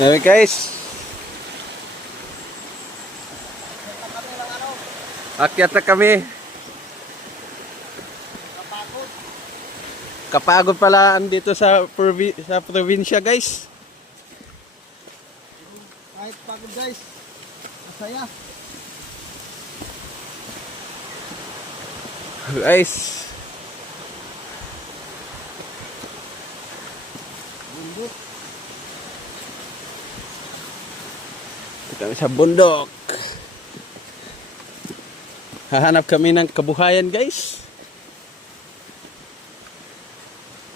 Ayan guys. Akyat na kami. Kapagod pala andito sa probinsya guys. Kahit pagod guys, masaya. Guys. Bundok. Kami sa bundok. Hahanap kami ng kabuhayan guys.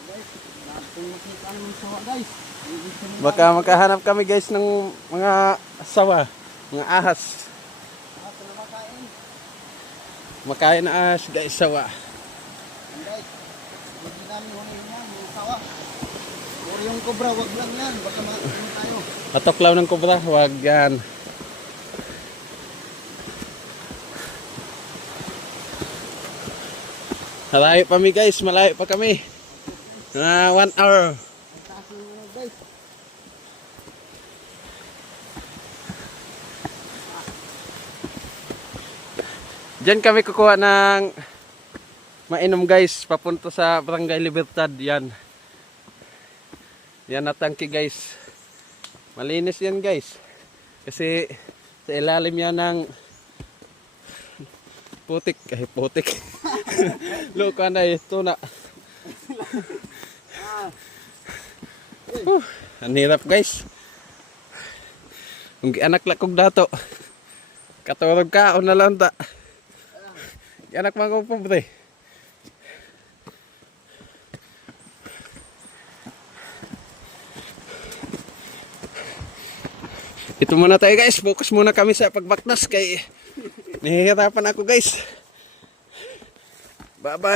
Guys, natin makita naman sawa guys. Baka makahanap kami guys ng mga sawa, mga ahas. Ako na makain. Makain na ahas guys, sawa. Guys, hindi namin huling yan, yung sawa. Or yung cobra, wag lang yan. Baka makakain tayo. Patoklaw ng kobra, wag yan. Malayo pa kami guys, malayo pa kami. 1 hour. Ang taas yung ano guys. Diyan kami kukuha ng mainom guys, papunta sa Barangay Libertad. Yan. Yan na tangke guys. Malinis yan guys. Kasi sa ilalim yan ng putik. Ay putik. Luka na ito na. Ang hirap guys. Kung anak lakog dato. Katurog ka o na lang ta. Anak mga kumpubre. Ito muna tayo guys. Focus muna kami sa pagbaktas kay nahihirapan ako guys. Bye bye.